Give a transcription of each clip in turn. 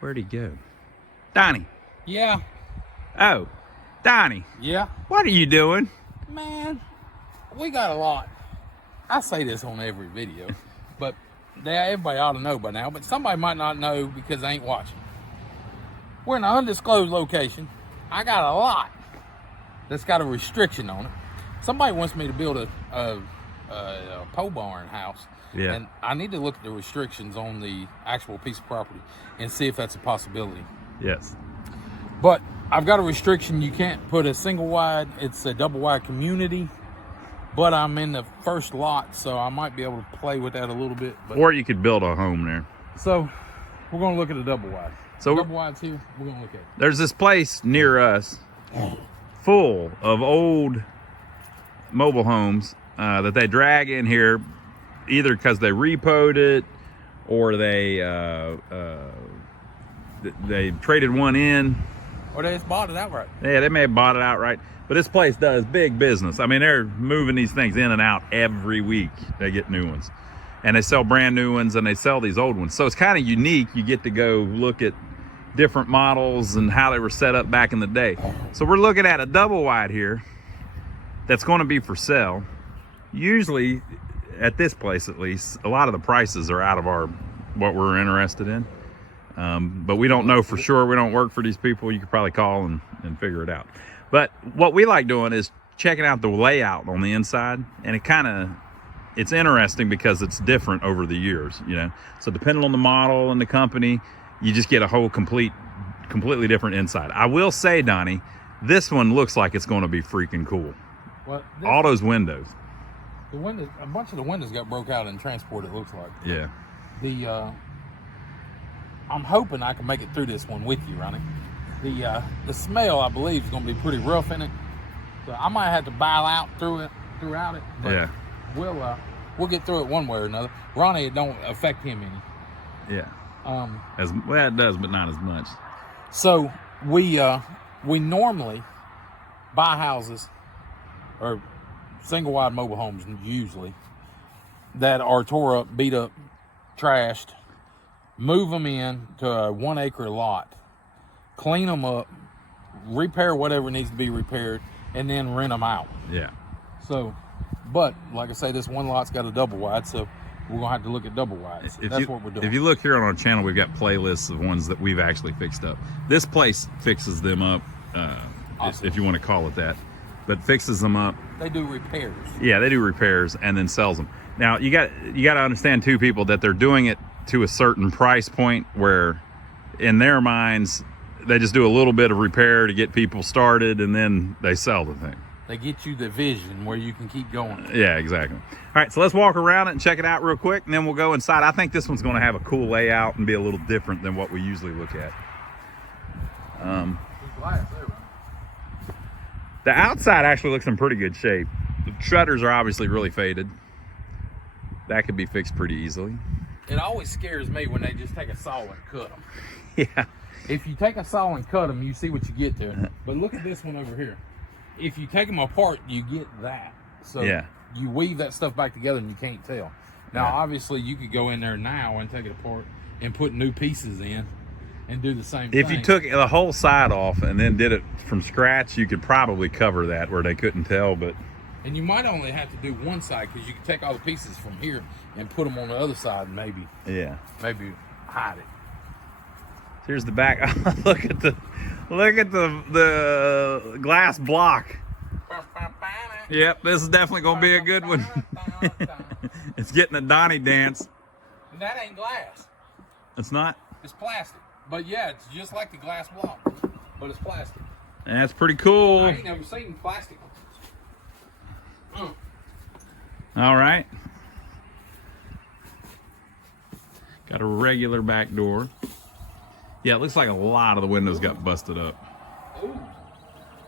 Where'd he go? Donnie. Yeah. Oh, Donnie. Yeah. What are you doing? Man, we got a lot. I say this on every video, but everybody ought to know by now, but somebody might not know because they ain't watching. We're in an undisclosed location. I got a lot that's got a restriction on it. Somebody wants me to build a pole barn house. Yeah. And I need to look at the restrictions on the actual piece of property and see if that's a possibility. Yes. But I've got a restriction. You can't put a single wide. It's a double wide community. But I'm in the first lot, so I might be able to play with that a little bit. But, Or you could build a home there. so we're going to look at a double wide. So double wide's here. We're going to look at it. There's this place near us full of old mobile homes that they drag in here either because they repoed it or they traded one in. Or they just bought it outright. Yeah, they may have bought it outright. But this place does big business. I mean, they're moving these things in and out every week. They get new ones. And they sell brand new ones and they sell these old ones. So it's kind of unique. You get to go look at different models and how they were set up back in the day. So we're looking at a double wide here that's going to be for sale. Usually, at this place at least, a lot of the prices are out of what we're interested in. But we don't know for sure. We don't work for these people. You could probably call and figure it out. But what we like doing is checking out the layout on the inside, and it's interesting because it's different over the years, you know. So depending on the model and the company, you just get a whole completely different inside. I will say, Donnie, this one looks like it's going to be freaking cool. Well, all those windows. The windows, a bunch of the windows got broke out and transported. It looks like. Yeah. I'm hoping I can make it through this one with you, Ronnie. The smell, I believe, is going to be pretty rough in it. So I might have to bail out throughout it. But yeah. We'll get through it one way or another. Ronnie, it don't affect him any. Yeah. It does, but not as much. So we normally buy houses or single wide mobile homes usually that are tore up, beat up, trashed, move them in to a 1 acre lot, clean them up, repair whatever needs to be repaired, and then rent them out. Yeah. So, but like I say, this one lot's got a double wide, so we're gonna have to look at double wides. That's what we're doing. If you look here on our channel, we've got playlists of ones that we've actually fixed up. This place fixes them up, awesome. If you want to call it that, but fixes them up. They do repairs. Yeah, they do repairs and then sells them. Now you got to understand too, people, that they're doing it to a certain price point where, in their minds, they just do a little bit of repair to get people started, and then they sell the thing. They get you the vision where you can keep going. Yeah, exactly. All right, so let's walk around it and check it out real quick, and then we'll go inside. I think this one's going to have a cool layout and be a little different than what we usually look at. The outside actually looks in pretty good shape. The shutters are obviously really faded. That could be fixed pretty easily. It always scares me when they just take a saw and cut them. Yeah. If you take a saw and cut them, you see what you get there. But look at this one over here. If you take them apart, you get that. So yeah. You weave that stuff back together and you can't tell. Now, yeah. Obviously, you could go in there now and take it apart and put new pieces in and do the same thing. If you took the whole side off and then did it from scratch, you could probably cover that where they couldn't tell. And you might only have to do one side because you can take all the pieces from here and put them on the other side and maybe hide it. Here's the back. Look at the glass block. Yep, this is definitely gonna be a good one. It's getting a Donnie dance. And that ain't glass. It's not? It's plastic. But yeah, it's just like the glass block, but it's plastic. That's pretty cool. I ain't never seen plastic. All right. Got a regular back door. Yeah, it looks like a lot of the windows got busted up. Ooh.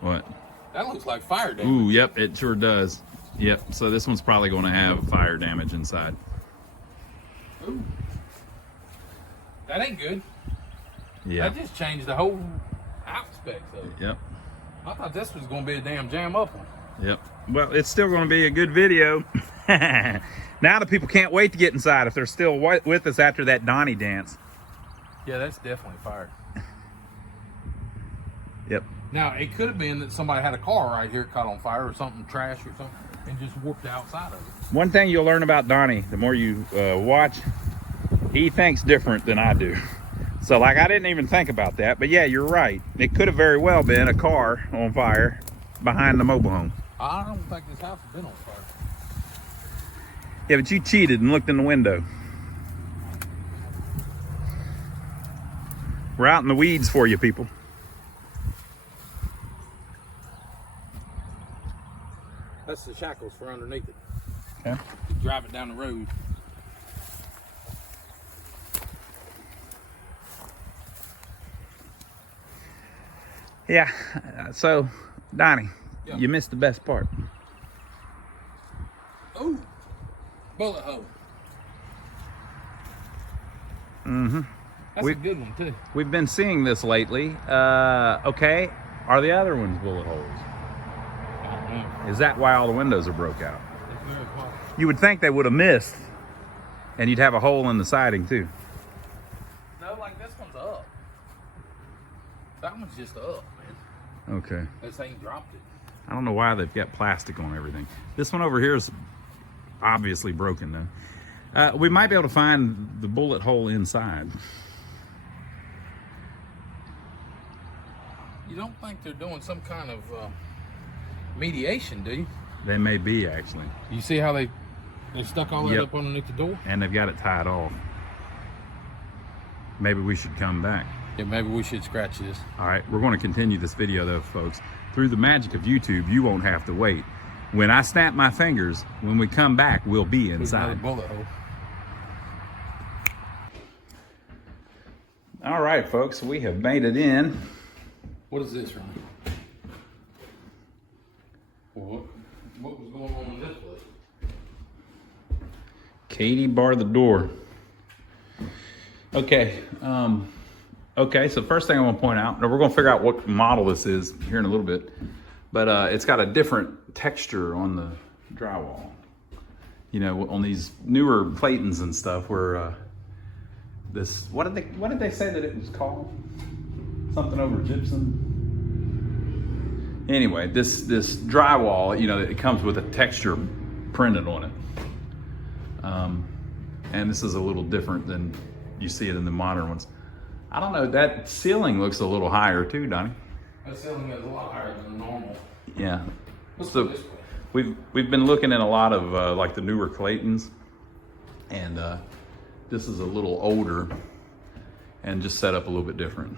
What? That looks like fire damage. Ooh, yep, it sure does. Yep, so this one's probably going to have fire damage inside. Ooh. That ain't good. Yeah. That just changed the whole aspect of it. Yep. I thought this was going to be a damn jam up one. Yep. Well, it's still going to be a good video. Now the people can't wait to get inside if they're still with us after that Donnie dance. Yeah, that's definitely fire. Yep. Now, it could have been that somebody had a car right here caught on fire or something, trash or something, and just whooped the outside of it. One thing you'll learn about Donnie, the more you watch, he thinks different than I do. So, like, I didn't even think about that. But, yeah, you're right. It could have very well been a car on fire behind the mobile home. I don't think this house has been on fire. Yeah, but you cheated and looked in the window. We're out in the weeds for you, people. That's the shackles for underneath it. Okay. Drive it down the road. Yeah, so, Donnie, Yeah. you missed the best part. Oh, bullet hole. Mm-hmm. That's a good one, too. We've been seeing this lately. Okay, are the other ones bullet holes? I don't know. Is that why all the windows are broke out? It's very possible. You would think they would have missed, and you'd have a hole in the siding too. No, like this one's up. That one's just up, man. Okay. This ain't dropped it. I don't know why they've got plastic on everything. This one over here is obviously broken though. We might be able to find the bullet hole inside. You don't think they're doing some kind of mediation, do you? They may be, actually. You see how they stuck all that Yep. up underneath the door? And they've got it tied off. Maybe we should come back. Yeah, maybe we should scratch this. All right, we're going to continue this video though, folks. Through the magic of YouTube, you won't have to wait. When I snap my fingers, when we come back, we'll be There's another inside. bullet hole. All right, folks, we have made it in. What is this, Ronnie? What was going on in this place? Katie barred the door. Okay, okay, so first thing I want to point out, now we're going to figure out what model this is here in a little bit, but it's got a different texture on the drywall. You know, on these newer Claytons and stuff where this, what did they say that it was called? Something over gypsum. Anyway, this drywall, you know, it comes with a texture printed on it. And this is a little different than you see it in the modern ones. I don't know, that ceiling looks a little higher too, Donnie. That ceiling is a lot higher than normal. Yeah. Let's So go this way. we've been looking at a lot of like the newer Claytons, and this is a little older and just set up a little bit different.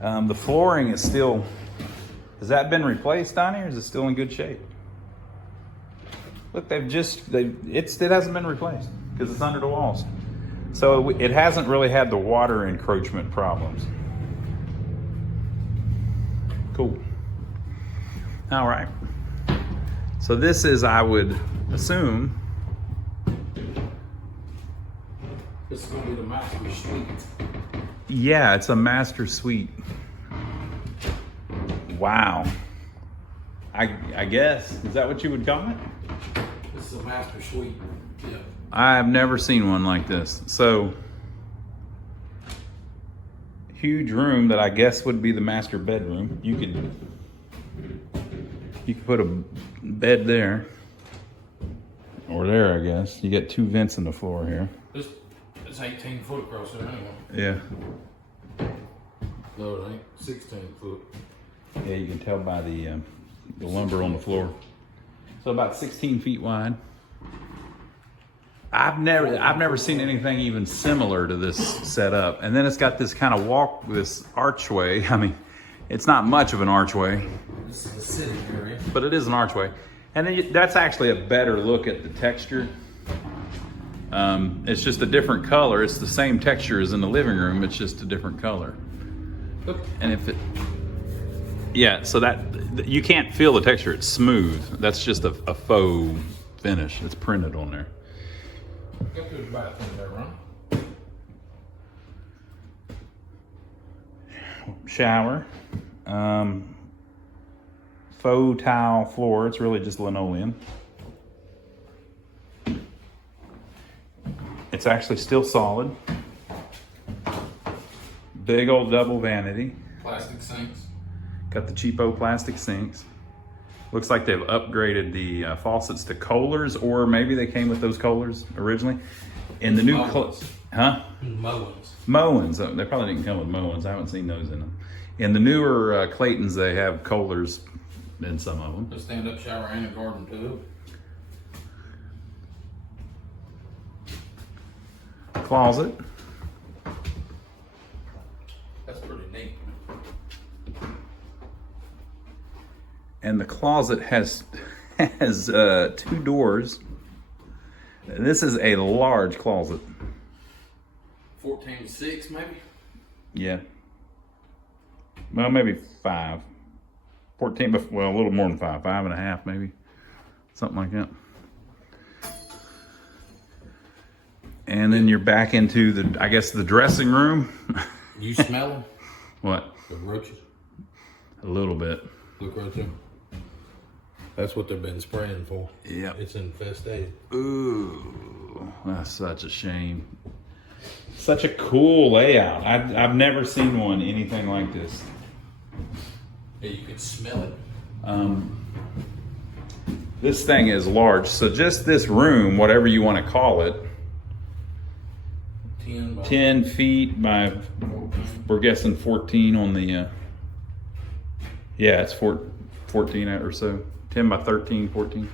The flooring is still, has that been replaced, Donnie, or is it still in good shape? Look, it hasn't been replaced because it's under the walls. So it hasn't really had the water encroachment problems. Cool. All right. So this is, I would assume, This is going to be the master suite. yeah, it's a master suite. Wow. I guess, is that what you would call it? This is a master suite. Yeah. I've never seen one like this. So, huge room that I guess would be the master bedroom. You could put a bed there, or there, I guess. You get two vents in the floor here. It's 18 foot across there anyway. Yeah. No, it ain't. 16 foot. Yeah, you can tell by the lumber on the floor. So about 16 feet wide. I've never seen anything even similar to this setup. And then it's got this kind of this archway. I mean, it's not much of an archway, This is the sitting area. but it is an archway. And then that's actually a better look at the texture. It's just a different color. It's the same texture as in the living room. It's just a different color. Look. And yeah, so that, you can't feel the texture. It's smooth. That's just a faux finish. It's printed on there. Go to the bathroom there, Ron. Shower. Faux tile floor. It's really just linoleum. It's actually still solid. Big old double vanity. Plastic sinks. Got the cheapo plastic sinks. Looks like they've upgraded the faucets to Kohlers, or maybe they came with those Kohlers originally. In the new, Mowens. They probably didn't come with Mowens. I haven't seen those in them. In the newer Claytons, they have Kohlers in some of them. A stand-up shower and a garden too. Closet. That's pretty neat. And the closet has 2 doors. This is a large closet. 14:6 maybe? Yeah. Well, maybe 5. 14, but well, a little more than 5. 5.5 maybe. Something like that. And then you're back into the, I guess, the dressing room. You smell them? What? The roaches? A little bit. Look right there. That's what they've been spraying for. Yeah. It's infested. Ooh, that's such a shame. Such a cool layout. I've never seen one anything like this. Yeah, you can smell it. This thing is large. So just this room, whatever you want to call it, 10 feet by, we're guessing 14 on the, yeah, it's 14 or so. 10 by 13, 14. This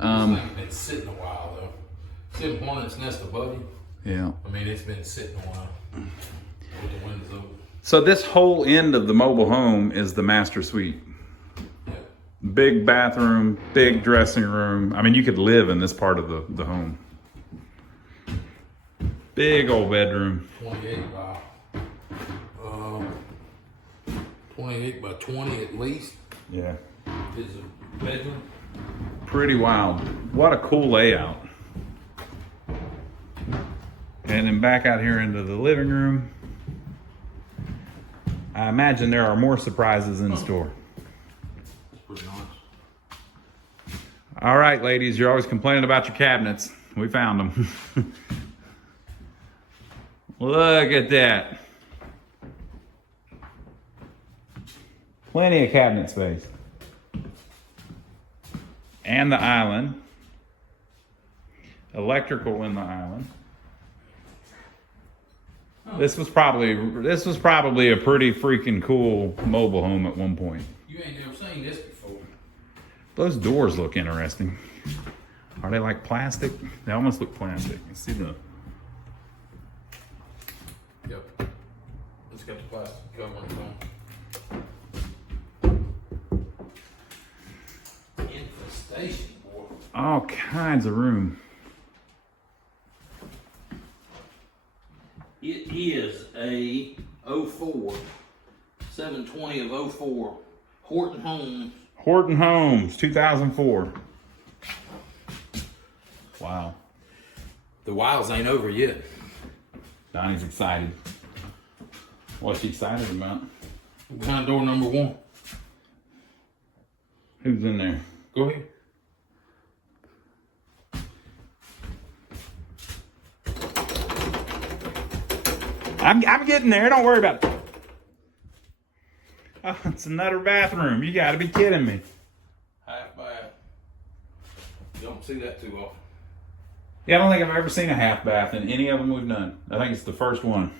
thing's been sitting a while though. See the hornet's nest above you? Yeah. I mean, it's been sitting a while. With the windows open. So this whole end of the mobile home is the master suite. Yeah. Big bathroom, big dressing room. I mean, you could live in this part of the home. Big old bedroom. 28 by 20 at least. Yeah. Is a bedroom. Pretty wild. What a cool layout. And then back out here into the living room. I imagine there are more surprises in store. That's pretty nice. All right, ladies, you're always complaining about your cabinets. We found them. Look at that. Plenty of cabinet space. And the island. Electrical in the island. This was probably a pretty freaking cool mobile home at one point. You ain't never seen this before. Those doors look interesting. Are they like plastic? They almost look plastic. You see the... Yep. It's got the plastic covering on. Infestation, boy. all kinds of room. It is a 04, 720 of 04, Horton Homes. Horton Homes, 2004. Wow. The wilds ain't over yet. Donnie's excited. What's she excited about? Behind door number 1. Who's in there? Go ahead. I'm getting there. Don't worry about it. Oh, it's another bathroom. You got to be kidding me. Half bath. You don't see that too often. Yeah, I don't think I've ever seen a half bath in any of them we've done. I think it's the first one.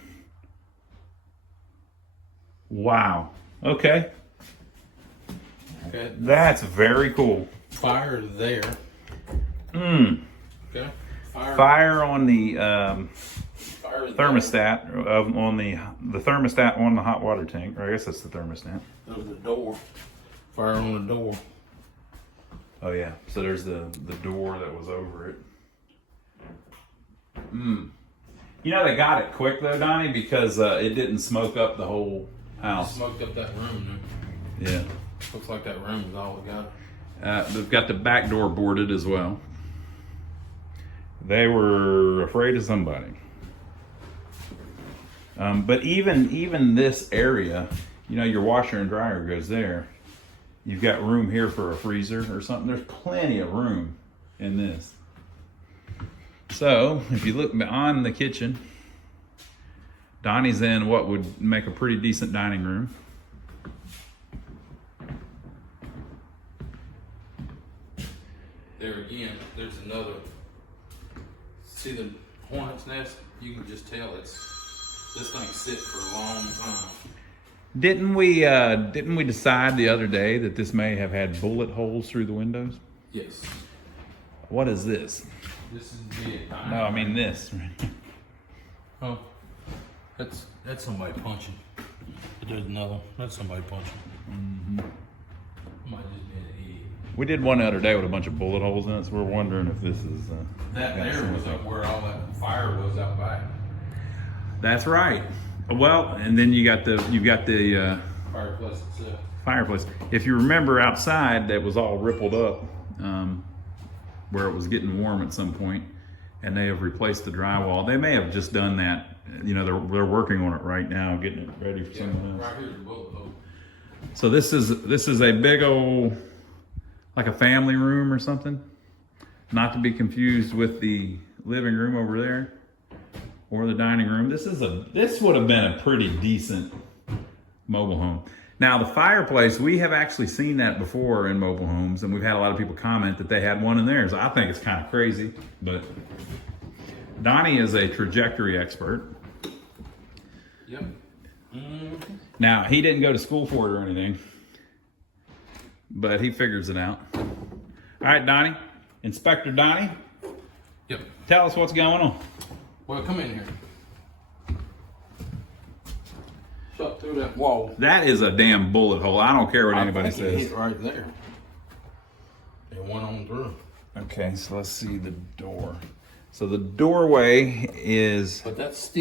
Wow. Okay. Okay. That's very cool. Fire there. Mm. Okay. Fire on the Fire thermostat on the thermostat on the hot water tank. Or I guess that's the thermostat. There's the door. Fire on the door. Oh yeah. So there's the door that was over it. Mm. You know they got it quick though, Donnie, because it didn't smoke up the whole house. Smoked up that room. Yeah. Looks like that room is all it got. They've got the back door boarded as well. They were afraid of somebody. But even this area, you know, your washer and dryer goes there. You've got room here for a freezer or something. There's plenty of room in this. So if you look beyond the kitchen, Donnie's in what would make a pretty decent dining room. There again, there's another. See the hornet's nest? You can just tell this thing sit for a long time. Didn't we decide the other day that this may have had bullet holes through the windows? Yes. What is this? This is it. No, I mean this. Oh, that's somebody punching. There's another. That's somebody punching. Might just be an idiot. We did one the other day with a bunch of bullet holes in it, so we're wondering if this is. That there was up where all that fire was out back. That's right. Well, and then you got the Fireplace itself. fireplace. If you remember outside, that was all rippled up, where it was getting warm at some point, and they have replaced the drywall. They may have just done that. You know, they're working on it right now, getting it ready for someone else. Right here's the bullet hole. So this is a big old, like a family room or something, not to be confused with the living room over there or the dining room. This would have been a pretty decent mobile home. Now the fireplace, we have actually seen that before in mobile homes, and we've had a lot of people comment that they had one in theirs. I think it's kind of crazy, but Donnie is a trajectory expert. Yep. Now, he didn't go to school for it or anything, but he figures it out. All right, Donnie, Inspector Donnie, Yep. tell us what's going on. Well, come in here. Shot through that wall. That is a damn bullet hole. I don't care what anybody I think it says. hit right there. It went on through. Okay, so let's see the door. So the doorway is, But that's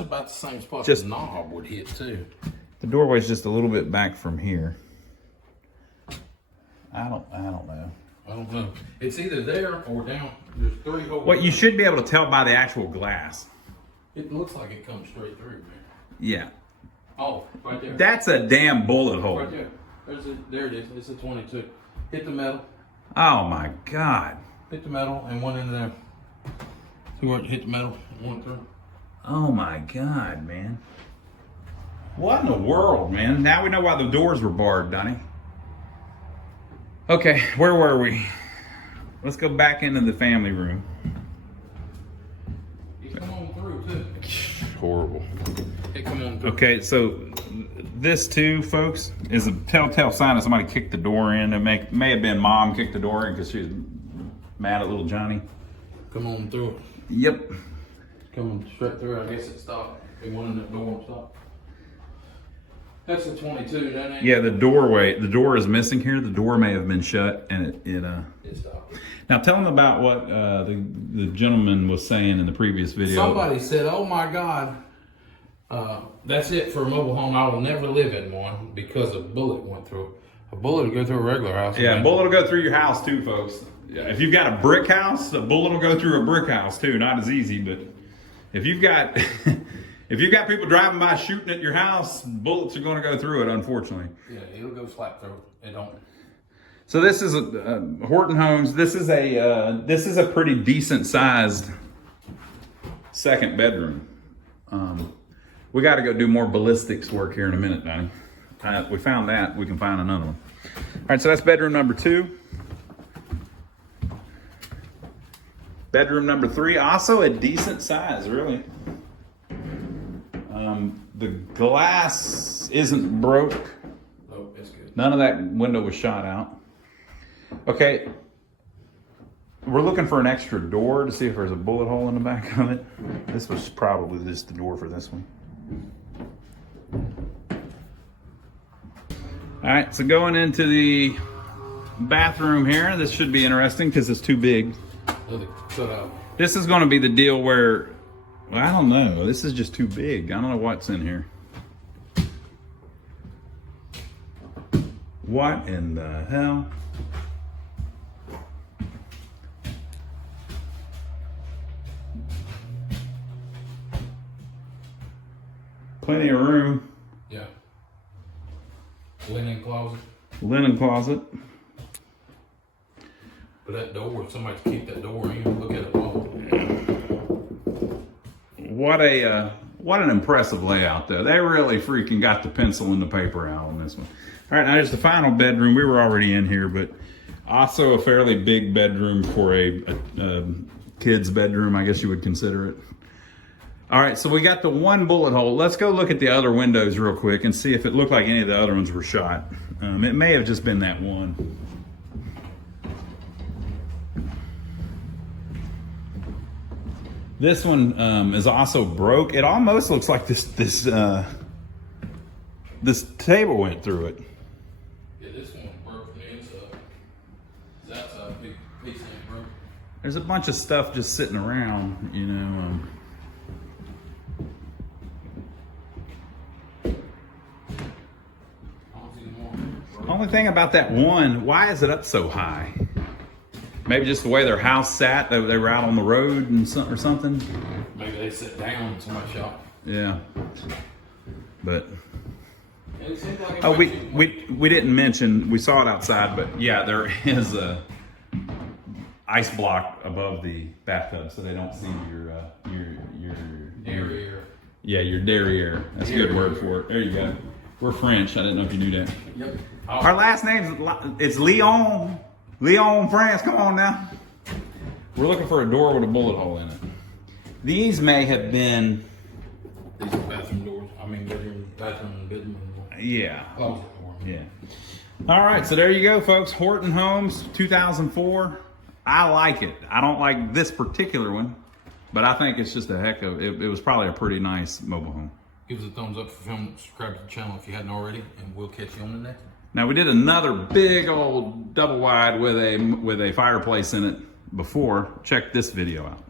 about the same spot Just- the knob would hit too. the doorway is just a little bit back from here. I don't know. I don't know. It's either there or down. There's 3 holes. What you should be able to tell by the actual glass. It looks like it comes straight through, man. Yeah, Oh, right there. that's a damn bullet hole. Right there. There it is. It's a 22. Hit the metal. Oh my God. Hit the metal and went in there. See where it hit the metal and went through? Oh my God, man. What in the world, man? Now we know why the doors were barred, Donnie. Okay, where were we? Let's go back into the family room. It come on through too. Horrible. It come on through. Okay, so this too, folks, is a telltale sign that somebody kicked the door in. It may have been mom kicked the door in because she was mad at little Johnny. Come on through it. Yep. Coming straight through. I guess it stopped. It went in that door and stopped. That's a 22, that ain't. Yeah, the door is missing here. The door may have been shut, and It stopped. Now tell them about what the gentleman was saying in the previous video. Somebody said, "Oh my God, that's it for a mobile home. I will never live in one because a bullet went through it. A bullet will go through a regular house." Yeah, a bullet will go through your house too, folks. Yeah, if you've got a brick house, a bullet will go through a brick house too. Not as easy, but if you've got if you've got people driving by shooting at your house, bullets are going to go through it, unfortunately. Yeah, it'll go slap through it. It don't. So this is Horton Homes. This is a pretty decent sized second bedroom. We got to go do more ballistics work here in a minute, Donnie. We found that. We can find another one. All right, so that's bedroom number 2. Bedroom number 3, also a decent size, really. The glass isn't broke. Oh, it's good. None of that window was shot out. Okay, we're looking for an extra door to see if there's a bullet hole in the back of it. This was probably just the door for this one. All right, so going into the bathroom here, this should be interesting because it's too big. Look, cut out. This is going to be the deal where, well, I don't know, this is just too big. I don't know what's in here. What in the hell? Plenty of room. Yeah. Linen closet. Linen closet. But that door, somebody to keep that door in. Look at it all. What an impressive layout, though. They really freaking got the pencil and the paper out on this one. All right, now there's the final bedroom. We were already in here, but also a fairly big bedroom for a kid's bedroom, I guess you would consider it. All right, so we got the one bullet hole. Let's go look at the other windows real quick and see if it looked like any of the other ones were shot. It may have just been that one. This one is also broke. It almost looks like this table went through it. Yeah, this one broke from the inside. That's a big piece ain't broke. There's a bunch of stuff just sitting around, you know. Only thing about that one, why is it up so high? Maybe just the way their house sat. They were out on the road and or something. Maybe they sit down and somebody shot. Yeah, but It seems like we didn't mention. We saw it outside, but yeah, there is a ice block above the bathtub, so they don't see your derriere. Yeah, your derriere. That's a good word for it. There you go. We're French. I didn't know if you knew that. Yep. Our last name is Leon. Leon, France. Come on now. We're looking for a door with a bullet hole in it. These may have been. These are bathroom doors. I mean, bathroom and bedroom. Yeah. Closet door. Yeah. All right. So there you go, folks. Horton Homes, 2004. I like it. I don't like this particular one, but I think it's just a heck of it. It was probably a pretty nice mobile home. Give us a thumbs up for filming, subscribe to the channel if you hadn't already, and we'll catch you on the next one. Now we did another big old double wide with a fireplace in it before. Check this video out.